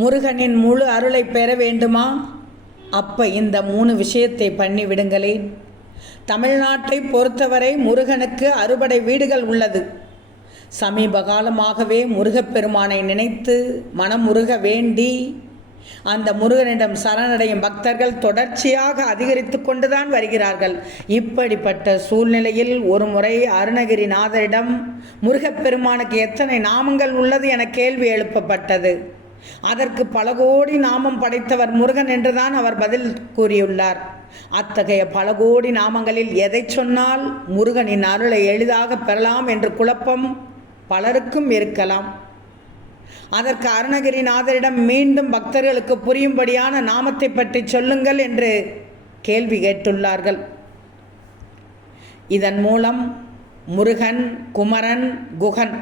முருகனின் முழு அருளை பெற வேண்டுமா? அப்போ இந்த 3 விஷயத்தை பண்ணி விடுங்களேன். தமிழ்நாட்டை பொறுத்தவரை முருகனுக்கு அறுபடை வீடுகள் உள்ளது. சமீப காலமாகவே முருகப்பெருமானை நினைத்து மனமுருக வேண்டி அந்த முருகனிடம் சரணடையும் பக்தர்கள் தொடர்ச்சியாக அதிகரித்து கொண்டுதான் வருகிறார்கள். இப்படிப்பட்ட சூழ்நிலையில் ஒரு முறை அருணகிரிநாதரிடம் முருகப்பெருமானுக்கு எத்தனை நாமங்கள் உள்ளது என கேள்வி எழுப்பப்பட்டது. அதற்கு பல கோடி நாமம் படைத்தவர் முருகன் என்றுதான் அவர் பதில் கூறியுள்ளார். அத்தகைய பல கோடி நாமங்களில் எதை சொன்னால் முருகனின் அருளை எளிதாக பெறலாம் என்று குழப்பம் பலருக்கும் இருக்கலாம். அதற்கு அருணகிரிநாதரிடம் மீண்டும் பக்தர்களுக்கு புரியும்படியான நாமத்தை பற்றி சொல்லுங்கள் என்று கேள்வி கேட்டுள்ளார்கள். இதன் மூலம் முருகன், குமரன், குகன்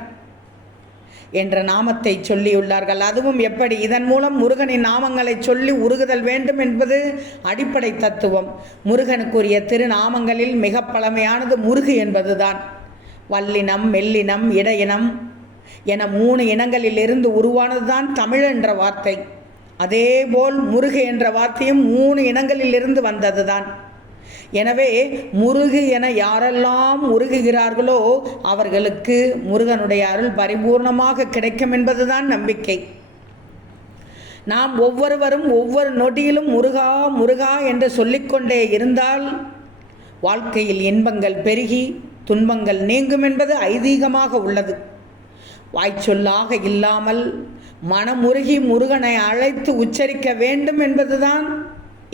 என்ற நாமத்தை சொல்லியுள்ளார்கள். அதுவும் எப்படி? இதன் மூலம் முருகனின் நாமங்களை சொல்லி உருகுதல் வேண்டும் என்பது அடிப்படை தத்துவம். முருகனுக்குரிய திருநாமங்களில் மிக பழமையானது முருகு என்பதுதான். வல்லினம், மெல்லினம், இடையினம் என 3 இனங்களிலிருந்து உருவானதுதான் தமிழ் என்ற வார்த்தை. அதேபோல் முருகு என்ற வார்த்தையும் 3 இனங்களிலிருந்து வந்ததுதான். எனவே முருகு என யாரெல்லாம் உருகுகிறார்களோ அவர்களுக்கு முருகனுடைய அருள் பரிபூர்ணமாக கிடைக்கும் என்பதுதான் நம்பிக்கை. நாம் ஒவ்வொருவரும் ஒவ்வொரு நொடியிலும் முருகா முருகா என்று சொல்லிக்கொண்டே இருந்தால் வாழ்க்கையில் இன்பங்கள் பெருகி துன்பங்கள் நீங்கும் என்பது ஐதீகமாக உள்ளது. வாய்ச்சொல்லாக இல்லாமல் மனமுருகி முருகனை அழைத்து உச்சரிக்க வேண்டும் என்பதுதான்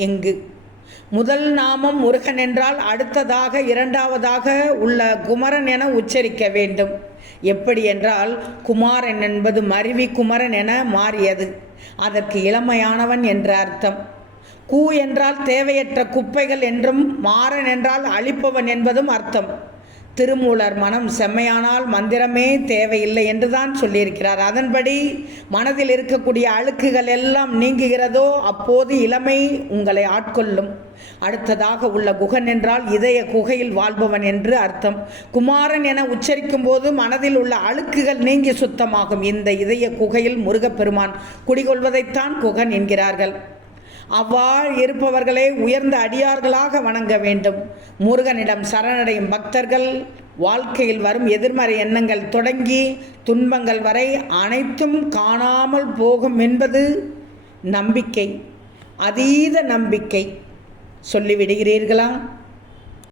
இங்கு. முதல் நாமம் முருகன் என்றால் அடுத்ததாக 2வதாக உள்ள குமரன் என உச்சரிக்க வேண்டும். எப்படி என்றால் குமாரன் என்பது மருவி குமரன் என மாறியது. அதற்கு இளமையானவன் என்ற அர்த்தம். கூ என்றால் தேவையற்ற குப்பைகள் என்றும், மாறன் என்றால் அழிப்பவன் என்பதும் அர்த்தம். திருமூலர் மனம் செம்மையானால் மந்திரமே தேவையில்லை என்றுதான் சொல்லியிருக்கிறார். அதன்படி மனதில் இருக்கக்கூடிய அழுக்குகள் எல்லாம் நீங்குகிறதோ அப்போது இளமை உங்களை ஆட்கொள்ளும். அடுத்ததாக உள்ள குகன் என்றால் இதய குகையில் வாழ்பவன் என்று அர்த்தம். குமாரன் என உச்சரிக்கும் போது மனதில் உள்ள அழுக்குகள் நீங்கி சுத்தமாகும். இந்த இதய குகையில் முருகப்பெருமான் குடிகொள்வதைத்தான் குகன் என்கிறார்கள். அவ்வாறு இருப்பவர்களை உயர்ந்த அடியார்களாக வணங்க வேண்டும். முருகனிடம் சரணடையும் பக்தர்கள் வாழ்க்கையில் வரும் எதிர்மறை எண்ணங்கள் தொடங்கி துன்பங்கள் வரை அனைத்தும் காணாமல் போகும் என்பது நம்பிக்கை, அதீத நம்பிக்கை. சொல்லிவிடுகிறீர்களா?